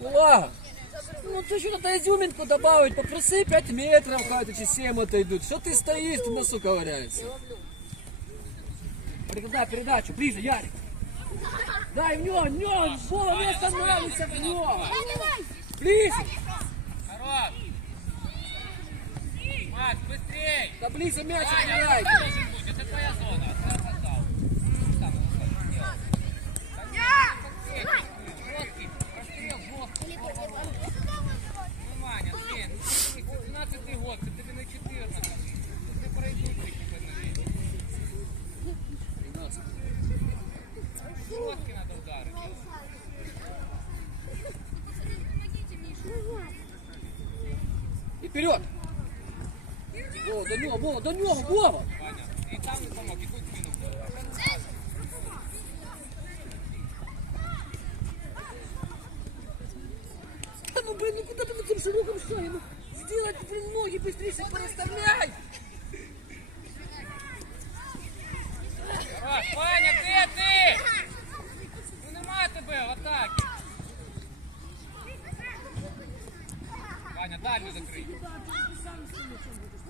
Увага! Ну ты что-то изюминку добавить, попроси 5 метров, хай чи 7 отойдут. Что ты стоишь, ты носу ковыряешься? Передай передачу, ближе, Ярик. Дай в него, в него, Вова, не останавливайся в него. Ближе, Хорош! Макс, быстрей! да ближе мяч играй. ты должен быть, это твоя зона. Ты отдал. Там, Жесткий, прострел, жесткий. Ну, Ваня, блин, 12 год, ты тебе на 14. Тут не пройдут такие подножки. Жесткий надо удары делать. И вперед. Вова, до него, Вова, до него, Вова. И там не помог, и тут минус. Да ну блин, ну куда ты этим широком шаге? Ну, сделать, блин, ноги быстрее переставляй. Хорош, Ваня, ти, ти! Ну немає тебе в атаці.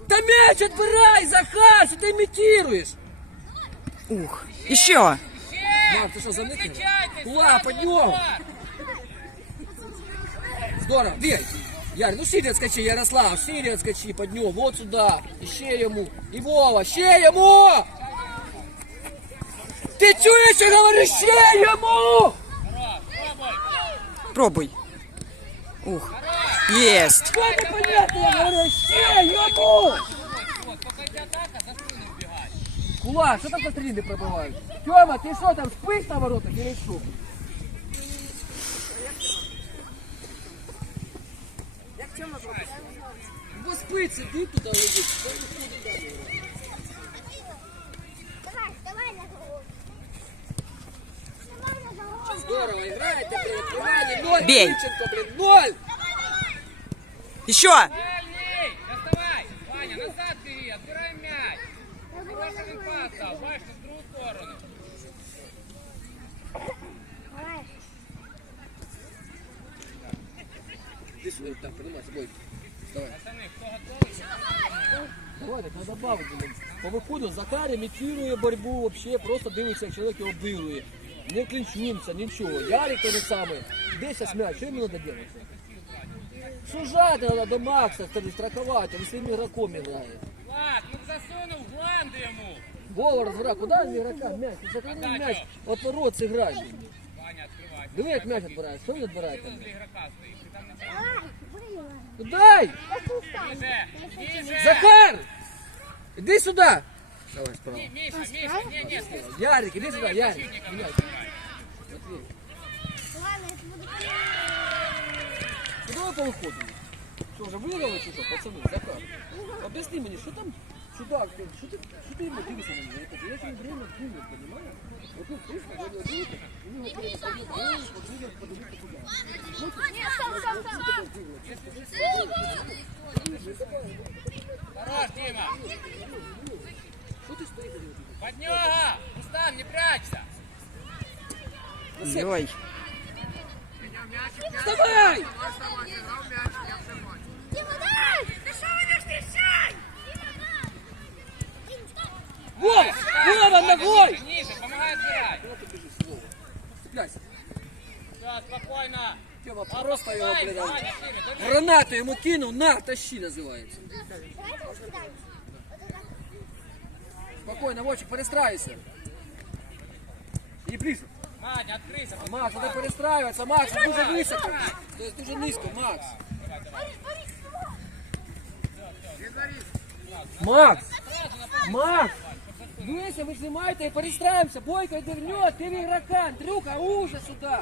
Да мяч отбирай, Захар, что ты имитируешь? Ух. Еще. Ще! Мам? Зустрічайтесь, Кула, сразу подъем. удар. Здорово, бей. Яр, ну шире отскочи, Ярослав, шире отскочи, под него, вот сюда. Еще ему. И Вова, ще ему! Ты чуешь, я говорю, ще ему! Пробуй. Ух. Есть. Что непонятно, я говорю, спину вбігай. Кула, что там за трины пробывают? Тёма, ты что там, спишь на воротах или что? Спить, сиди туда лежит. Здорово играете, блин, внимание, ноль, Бей. Ключенко, блин, ноль! Еще. Дальний! Доставай! Ваня, назад бери, отбирай мяч. Хороший пас дал, бачиш, в другу сторону. Иди сюда, там, поднимайся, бой. Давай. Пацани, хто готовий? Давай, так надо добавити. блин. По виходу Захар імітує боротьбу, вообще просто дивиться, як чоловік його били. Не клінчуємося, нічого. Ярик той же самий. Де зараз м'яч? Що йому треба робити? Сужати треба до Макса, тоді страхувати, він своїм ігроком грає. Влад, ну засунув гланди йому. Вова розбирай, куди він ігрока м'яч? Ти закрив м'яч, от ворот зіграй. Ваня, відкривай. Диви, як м'яч відбирає. Що він відбирає Ти там? возле ігрока стоїш, ти там не Ну дай! Ніже, ніже. Захар! Іди сюди! Давай справа. Ні, Міша, Міша, ні, ні, ти Ярик, іди сюди, Ярик. противником Ярик. розбирай. Ну давай по виходу. Що, вже виграли чи що, пацани, Захар? Об'ясни мені, що там, чудак, ти- що ти, що ти йому дивишся на мене? Я кажу, я ж не время думаю, понимаєш? От тут пишно, я не дивиться, у нього прямо стоїть, ой, подивись, подивись, куди. Хорош, Дима. Що ти стоїш? Под нього. Рустам, не прячься. Ой. Вставай! Вова! Вова, ногой! Ниже, помогай отбирать. Куда ты бежишь, Вова? Цепляйся. Все, спокойно. Тема просто шире, держи. Гранату йому кинув, на, тащи називається. Спокойно, Вовчик, перестраюйся. І ближче. Ваня, откройся. Макс, треба перестраюватися, Макс, ти дуже високо. Ти дуже низько, Макс. Макс! Макс! Дивися, ви знімаєте і перестраюємося. Бойко, йди в нього, ти в ігрока. Андрюха, уже сюди.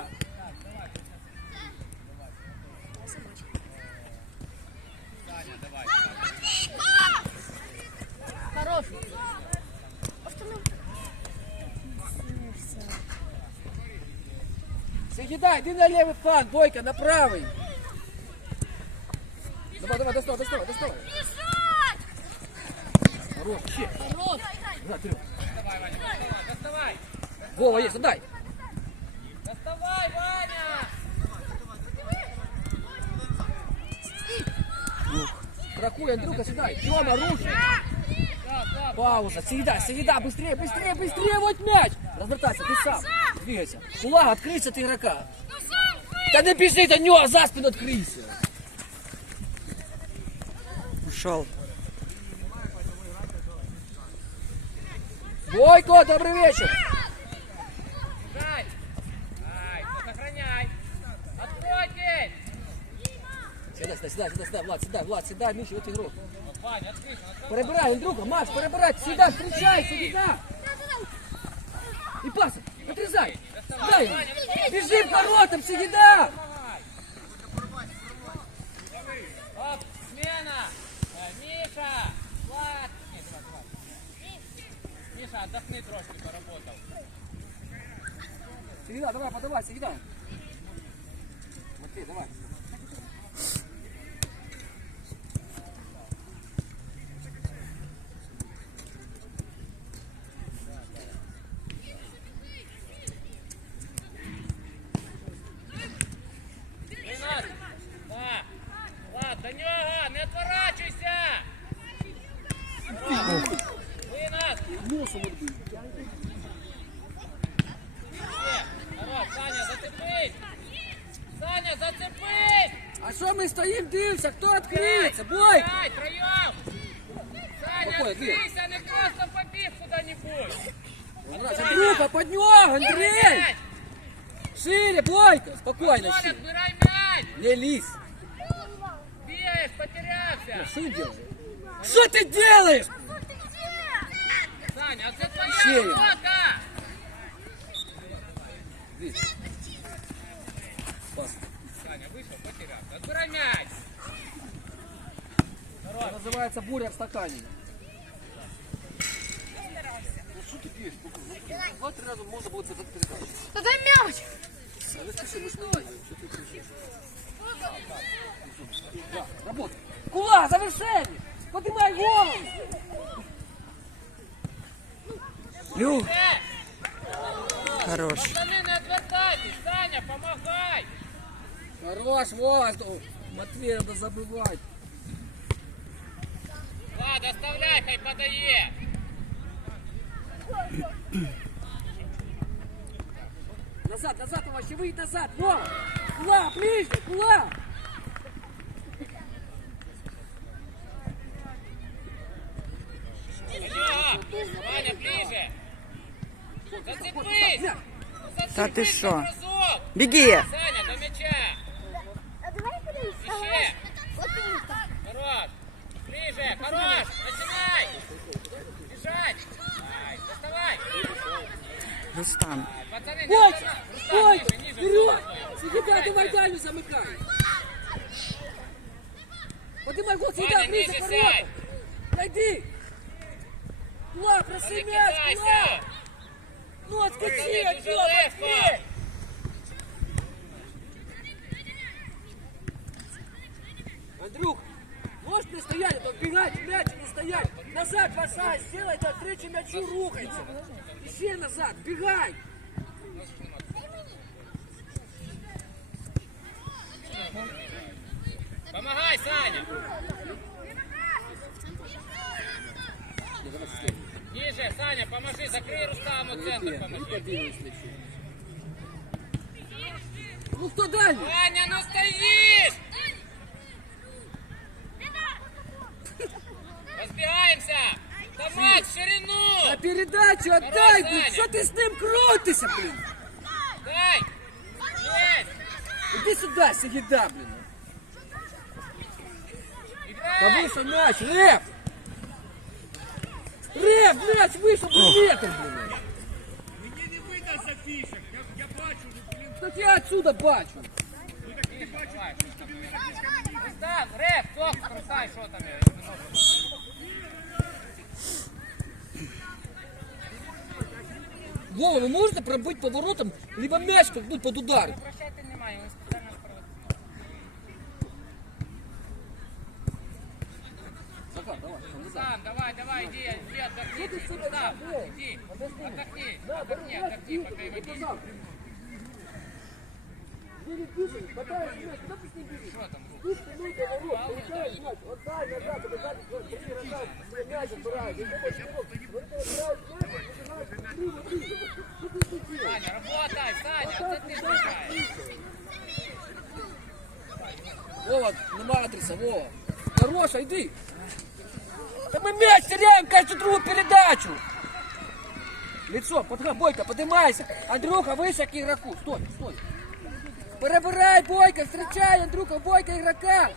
Егида, иди на левый фланг, Бойко, на правый. Ну, давай, давай, доставай, доставай, доставай. Хорош, вообще. Хорош. Да, Серег. Доставай, Ваня, доставай, доставай. Вова, есть, отдай. Доставай, Ваня. Кракуй, Андрюха, сюда. Тёма, руши. Пауза, Сиеда, Сиеда, быстрее, быстрее, быстрее, вот мяч. Развертайся, ты сам. Двигайся. Кулак, открыться от игрока. Да не бежи, до него, за спину открыйся. Ушел. Бойко, добрый вечер. Сюда, сюда, сюда, сюда, сюда, Влад, сюда, Влад, сюда, Миша, вот он Перебирай, Андрюха, Маш, перебирай, сюда, встречайся, сюда. И пас, отрезай. Дай ему. Бежи в воротам, сюда. Оп, смена! Э, Миша! Влад! Ні, давай, давай. Миша, отдохни трошки, поработал. Сюда, давай, подавай, сюда. Матвей, давай. Ренат! Да! Влад, до нього! Не отворачуйся! Ренат! Носом отбил. Є! Хорош, Саня, зацепись! Саня, зацепись! А что мы стоим, дивимся, кто открыется? Бой! Дай, троєм! Саня, Какой, две? открийся, не просто побіг куди-нибудь! Андрюха, поднёг, Андрей! Мяч! Шире, Бойко, спокойно, Коля, шире. отбирай мяч! Не лезь. Что ты делаешь? Что ты делаешь? Саня, а це твоя Ще. робота! Видишь? Пас. Саня, вийшов, потерявся. Отбирай мяч! Это называется буря в стакане. Ну что ты пьешь? Два-три раза можно было это передать. Та дай м'яч! А вы слушай, мы что работай. Кулак, завершение! Поднимай голову! Ю. Е, Хорош. пацани, не відвертайтесь! Саня, помагай! Хорош, воздух! Матвей, надо забывать. Влад, оставляй, хай подає! Назад, назад, вообще выйдь назад! Вова! Кулак, ближе, кулак! Ваня, ближе! Зацепись! Що? на разок! Беги. Саня, до мяча! А давай подивись. Ще! От він так. Хорош! Ближе! Хорош! Начинай! Бежать! Ай, доставай! Рустам. Ниже, ниже, Вперед! Сигида, давай дальню замыкай! Поднимай гол, Сигида, Ваня, ближе к воротам! Пройди! Кулак, проси мяч, кулак! Ну отскочи Пацаны, от дуже него, легко! Матвей! Андрюх, можешь не стоять, а бегать мяч не стоять. Назад бросай, сделай это встречу мячу, рухайся. Ищи назад, бегай. Помогай, Саня! Ниже, Саня, поможи, закрой Рустаму центр, поможи. Ну кто дальний? Ваня, ну стоишь! Разбегаемся! Давай, в ширину! А передачу отдай, Давай, блин, Саня. что ты с ним крутишься, блин? Дай! Есть! Иди сюда, Сигида, блин. Да Играй! вышел мяч, Лев! Лев, мяч вышел в метр, блин. Мені не видно за фішек, я, я бачу, ну, блін, Так я отсюда бачу. ну так ти бачиш, що там не Рустам, реп, ток, крусай, що там є? Вова, вы можете пробыть поворотом, либо мяч как-нибудь под удар? Давай, давай, давай, иди, иди, отдохни. иди, отдохни, отдохни, пока его не. Перед бежишь, хватаешь мяч, куда ты с ним бежишь? Ты спиной поворот, получаешь мяч, отдай назад, отдай, бери назад, мяч и потом поворот. Вот ты отбираешь мяч, начинаешь внутри, внутри. Что ты тут делаешь? Саня, работай, Саня, а не ти так, шукаєш. Вова, нема адреса, Вова. Хороша, иди. Да мы мяч теряем каждую другую передачу. Лицо, подха, Бойко, поднимайся. Андрюха, выше к игроку. Стой, стой. Перебирай, Бойко, встречай, Андрюха, Бойко, игрока.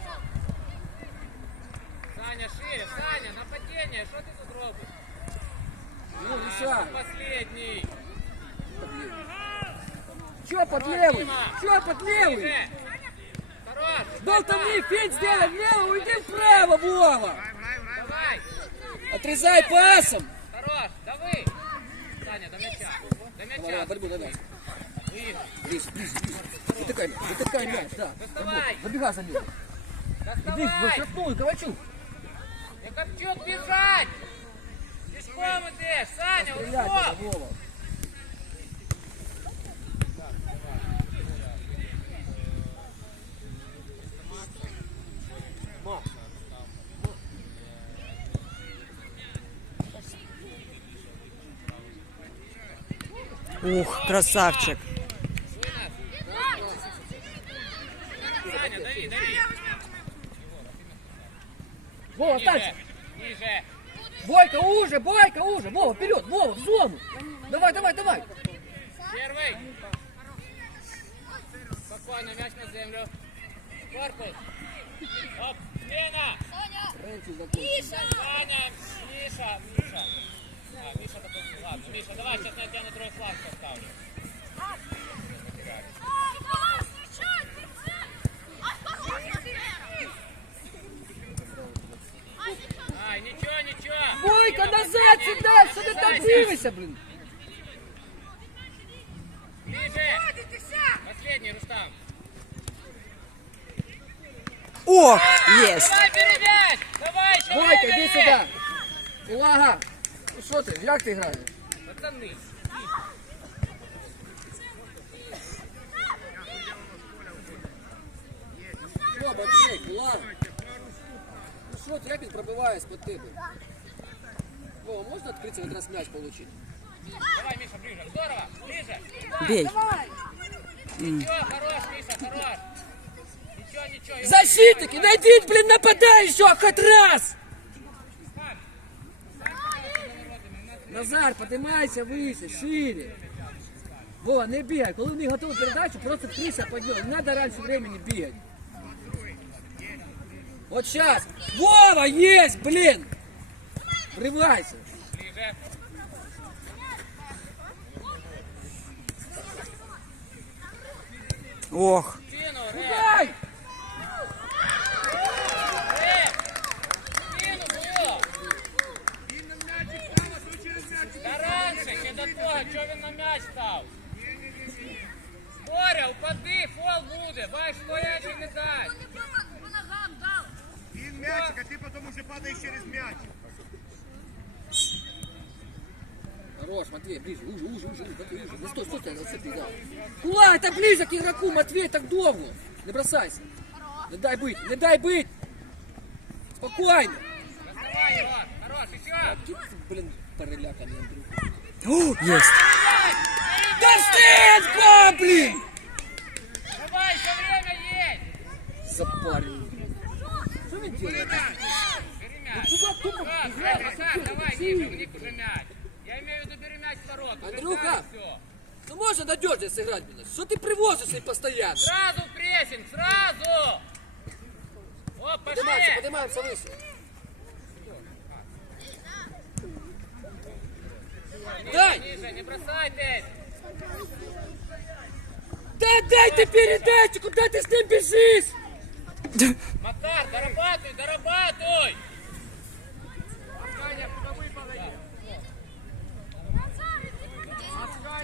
Саня, шире, Саня, нападение, що ти тут робиш? Ну, решай. Последний. Че под левый? Че под левый? Ближе. Хорош. Болтани, финт сделай влево, уйди вправо, Вова. Давай. Отрезай пасом. Хорош. Дави. Саня, до мяча. До Давай, мяча. борьбу, давай. Ближе. Ближе, ближе. Затыкай, затыкай мяч, да. Доставай. Забегай за ним. Иди, в Доставай. штрафную, Ковальчук. Я Копчук бежать. Пешком идешь. Саня, ушел. Ух, красавчик. Саня, дави, дави. Вова, останься. Ниже. Бойко, уже, Бойко, уже. Вова, вперед, Вова, в зону. Давай, давай, давай. Первый. Спокойно, мяч на землю. Корпус. Оп, смена. Закончил. Саня, Миша, Миша. А, Миша такой, ладно, Миша, давай, сейчас я тебя на трой флаг поставлю. Ай, ничего, ничего. Бойко, назад сюда, что ты там дивишься, блин? Ближе. Последний, Рустам. Ох, есть. Давай, бери мяч. Давай, еще Бойко, время иди есть. сюда. Увага. Ну що ти, як ти граєш? Пацаны. Що, Матвій, увага. Ну що ти, як він пробиває з-під тебе? Вова, можна відкритися якраз м'яч отримати? Давай, Миша, ближе. Здорово. Ближе. Бей. Ничего, хорош, Миша, хорош. Ничего, ничего. Его- Защитники, найдіть, блін, нападаючого хоч раз! Назар, поднимайся вище, шире. Вова, не бігай. Коли не готовий передачу, просто вкрийся под нього. Не треба раніше времени бігати. Вот сейчас. Вова, есть, блин! Вривайся. Ближе. Ох. Спину, Рэп. Дай! Рэп. Спину, було. Да раньше, ще до того, чого він на м'яч став. Боря, упади, фол буде. Бач, стоячий не дасть. Він м'ячик, а ти потім уже падаєш через м'яч. Хорош, Матвей, ближе, уже, уже, уже, уже, уже. Ну стой, стой, стой, зацепи, да. Кула, это ближе к игроку, Матвей, так довго. Не бросайся. Не дай быть, не дай быть. Спокойно. Доставай його. Хорош, еще. Какие ты, блин, переляканий, Андрюха. О, есть. Да стенка, блин! Давай, еще время есть. Запарил. Что вы делаете? Бери мяч. Сюда тупо Раз, раз, раз, давай, Миша, в них уже мяч. Андрюха! Ну можно надежнее сыграть, блин. Что ты привозишь их постоянно? Сразу прессинг, сразу! О, пошли! Поднимаемся, поднимаемся выше. Дай! Ниже, не бросайтесь! Да дай ты передачу, куда ты с ним бежишь? Макар, дорабатывай, дорабатывай! Подожди, пацаны, Володя, я не знаю, по 8 человек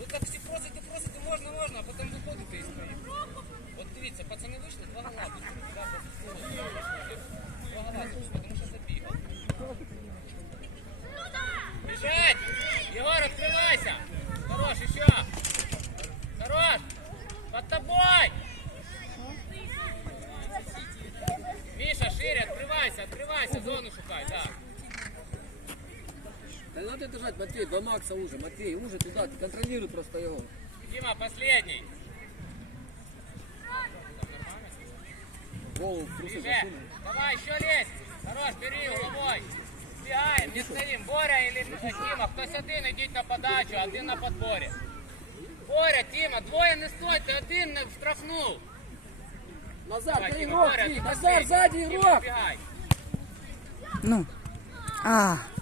Ну так всі просити, просити, можна, можна, а потім виходити із своїх. От дивіться, пацани вийшли, Макса уже, Матвей, уже туда, ты контролируй просто его. Дима, последний. Голову в трусы Ближе. засунул. Давай, еще лезь. Хорош, бери головой. Збігаємо, не стоїмо. Боря или Тіма, хтось один ідіть на подачу, один на подборі. Боря, Тіма, двоє не стойте, один не штрафнув. Назар, Давай, ты Тіма, игрок, Боря, ты, ти Назар, последній. сзади Тіма, игрок. збігай. Ну. А, Доставай. Так,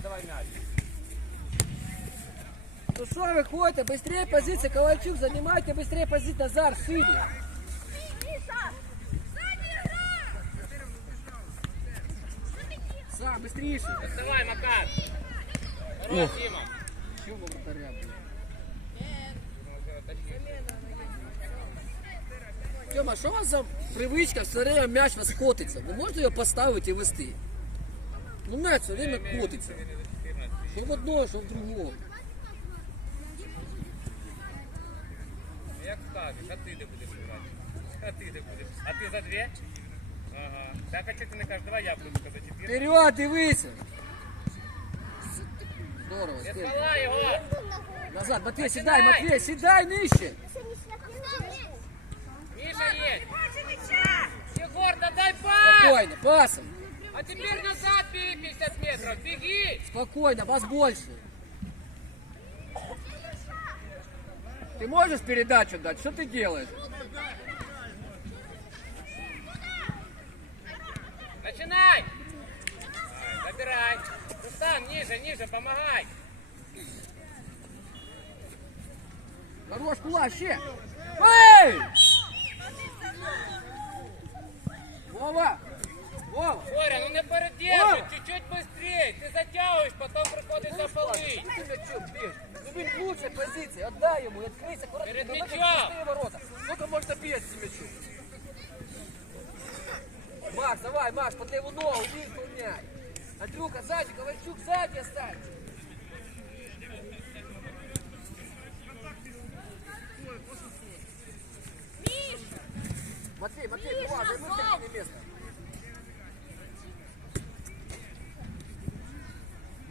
трошки, нічого, подавай м'яч. Ну что вы ходите, быстрее позиция, Ковальчук, занимайте быстрее позицию, Назар, шире. Сам, быстрее. Доставай, Макар. Хорош, Тіма. Чего вратаря, блин? Тьома, що у вас за привичка все время м'яч вас котиться? Ви можете його поставити і вести? Ну м'яч все время котиться. Що в одного, що в другого. Як скажеш, а ти де будеш грати? А ти де будеш? А ти за дві? Ага. Так, а чого ти не кажеш, давай я буду за чотири. Вперед, дивися! Здорово, Не Стель. спала його! Назад, Матвей, сідай, Матвей, сідай нижче! Миша есть! Егор, да дай пас! Спокойно, пасом. А теперь назад бери 50 метров, беги! Спокойно, вас больше. Ты можешь передачу дать? Что ты делаешь? Начинай! Ай, Забирай! Рустам, ниже, ниже, помогай! Хорош, кулаще! Эй! Вова! Вова! Боря, ну не передерживай, чуть-чуть быстрее! Ты затягиваешь, потом приходится полыть! Ты зачем бежишь? Ну, блин, лучшая позиция. Отдай. Перед Давай, мячом. пустые ворота. Сколько можно бегать с мячом? Макс, давай, Макс, под левую ногу, иди исполняй. Андрюха, сзади, Ковальчук, сзади оставь. Матвей, Матвей, давай, займу место.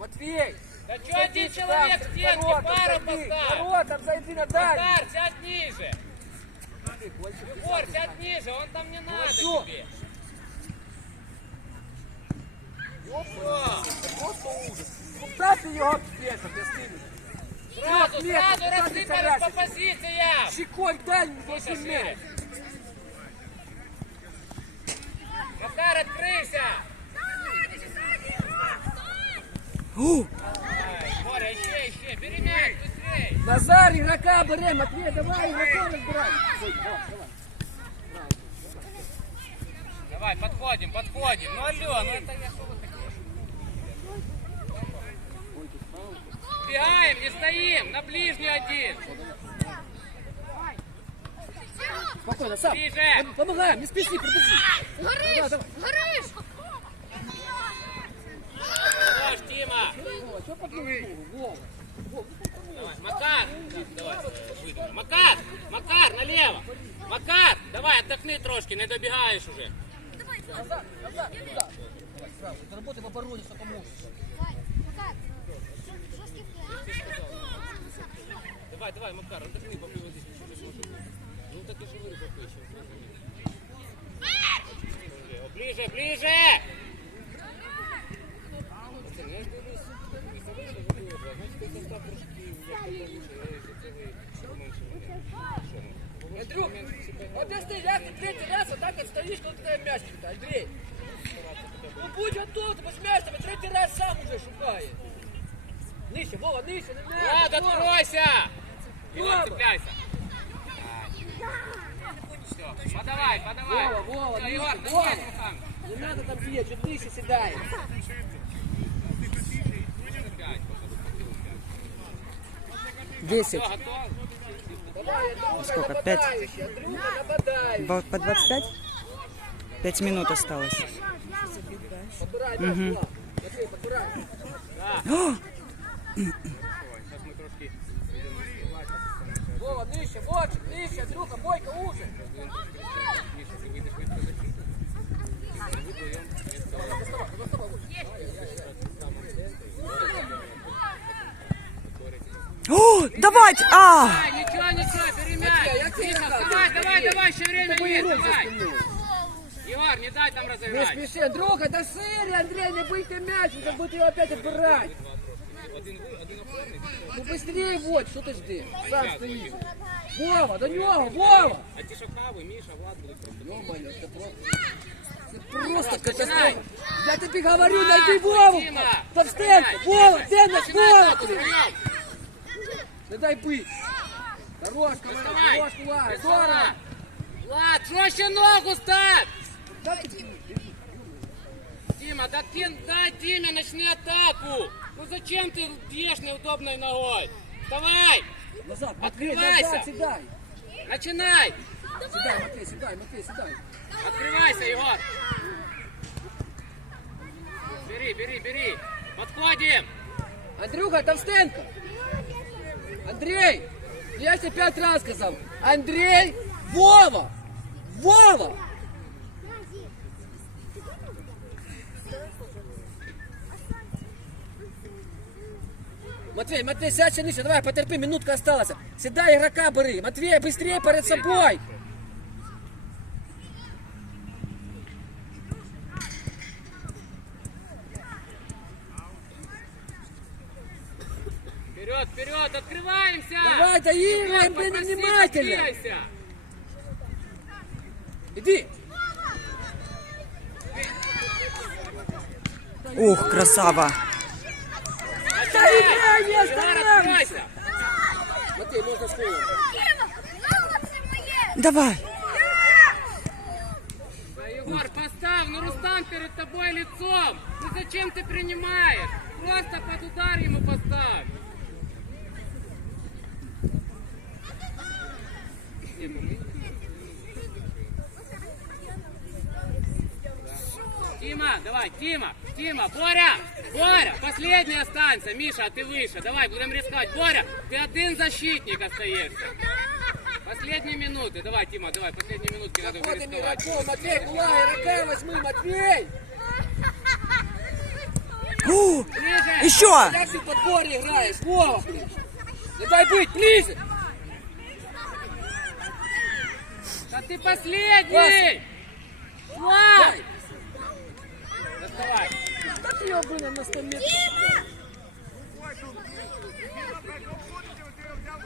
Матвей! Да что один человек в пару зайди, поставь! Воротам зайди на дальний. Макар, сядь ниже! Егор, сядь ниже, он там не надо Хорошо. тебе! Просто ужас. Ну ты его обстреляешь, объясни мне? Сразу, метров, сразу рассыпались по позициям! Щекой дальний шире. мяч. Макар, открылся! У! Назар, игрока бери, Матвей, давай, игрока разбирай. Давай, подходим, подходим. Ну алло, ну это я что вы такие? Бегаем, не стоим, на ближнюю один. Спокойно, сам. Ближе. Пом- Помогаем, не спеши, подожди. Давай, давай. Хорош, Тима. Давай, Макар. Давай. Макар, Макар, налево. Макар, давай, отдохни трошки, не добегаешь уже. Назад, назад, туда. Работай в обороне, что поможешь. Давай, давай, Макар, отдохни, вот здесь. Ну так и живы пока еще. Ближе, ближе! Пацаны, я ж дивлюсь, і це вийшло, що було два. Значить, той состав трошки як повніше, я ще це ви поменше мене. Що, Андрюх, объясни, як ты третий раз вот так вот стоишь, когда ты мяч то Андрей. Ну будь готов, ты мячом, и третий раз сам уже шукаешь. Нижче, Вова, нижче, не мяч. Влад, откройся! Влада. цепляйся. Все, подавай, подавай. Вова, Вова, нижче, Егор, Вова. Не надо там бить, чуть нижче 10. Сколько? 5? По 25? 5 минут осталось. Угу. О! Вова, нижче, бочек, нижче, Андрюха, бойка, уже. Доставай, доставай, доставай. Защиту? Давайте! А! Ничего, ничего, Миша, сказал, давай, давай, давай, еще время есть, давай. Егор, не дай там Не разыграть. спеши, Андрюха, да шире, Андрей, не бейте мяч, как будто его опять отбирать. Ну быстрее вот, что ты жди? Сам стоишь. Вова, до него, Вова! А ті, що кави, Влад будуть Ё-моё, это просто... Это просто катастрофа. Я тебе говорю, найди Вову! Дима, Товстенко, Вова, где наш Вова? Не дай команда, Доставай. хорош, Влад, здорово. Влад, жестче ногу ставь. Дима, да кин, дай Диме, начни атаку. Ну зачем ты бьешь неудобной ногой? Давай, Назад, Матвей, Открывайся. назад, седай. начинай. Седай, Матвей, седай, Матвей, седай. Открывайся, Егор. Бери, бери, бери. Подходим. Андрюха, Товстенко! Андрей! Я тебе пять раз сказал. Андрей! Вова! Вова! Матвей, Матвей, сядь нижче, давай, потерпи, минутка осталась. Сідай игрока бери. Матвей, быстрее перед собой. Вперед, вперед, открываемся. Давай, доигрывай, Вперед, блин, попроси, внимательно. двигайся. Иди. Ух, красава! Да играй, не Егор, останавливайся. Открывайся. Матвей, можно скоро. Давай! Да, Егор, поставь, ну Рустам перед тобой лицом. Ну зачем ты принимаешь? Просто под удар ему поставь. Дима, давай, Дима, Дима, Боря, Боря, последний останься, Миша, а ты выше, давай, будем рисковать. Боря, ты один защитник остаешься. Последние минуты, давай, Дима, давай, последние минутки надо Заходим рисковать. игроков, Матвей, куда игрока возьми, Матвей! У, Ближе! Еще! Как ты в подборе играешь, Вова, блин? Не дай быть, ближе! Да ты последний! Влад! Дай! Да ты блин, на 100 метров.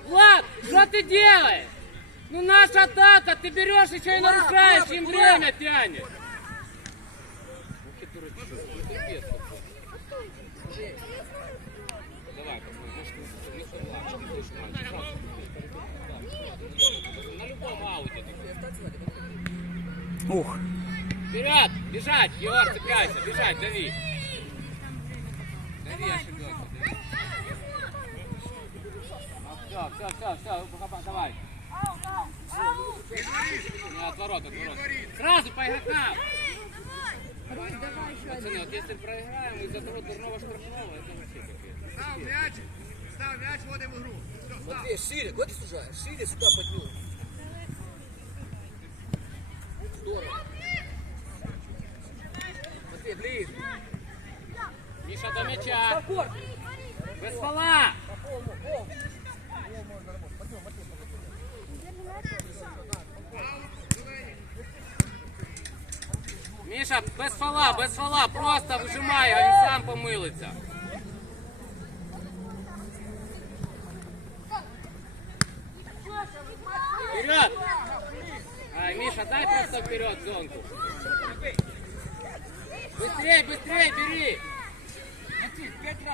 Влад, что ты делаешь? Ну наша атака, ты берешь еще и нарушаешь, им время ауте. ух! Вперед! Бежать! Егор, цепляйся! Бежать, дави! Дави, ошибется. Все, все, все, все, давай. Не, отворот, отворот. Сразу по игрокам! Пацаны, вот если проиграем из-за того дурного штрафного, это вообще капец. Став м'яч, став м'яч, вводимо в гру. Все, став. Матвей, шире, куда ты сужаешь? Шире сюда поднюй. Ближе. Миша до мяча! Без фола! Миша, без фола, без фола, просто вижимай, а він сам помилиться. Вперед! Ай, Миша, дай просто вперед зонку. Быстрей, быстрей, бери!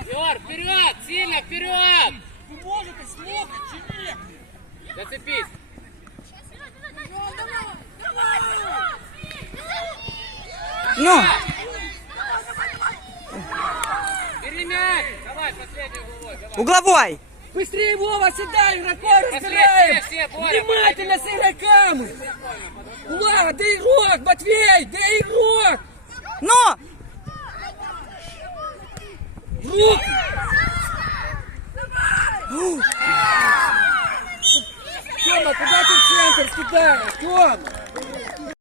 Егор, вперед! Сильно вперед! Ви можете слухати чи ні? Зацепись! Ну! Бери мяч! Давай, последний угловой, давай! Угловой! Быстрее, Вова, сюда, игроков разбираем! Внимательно с игроками! Влад, да игрок, Матвей, да игрок! В руки! Тёма, куда ты в центр кидаешь, Тёма?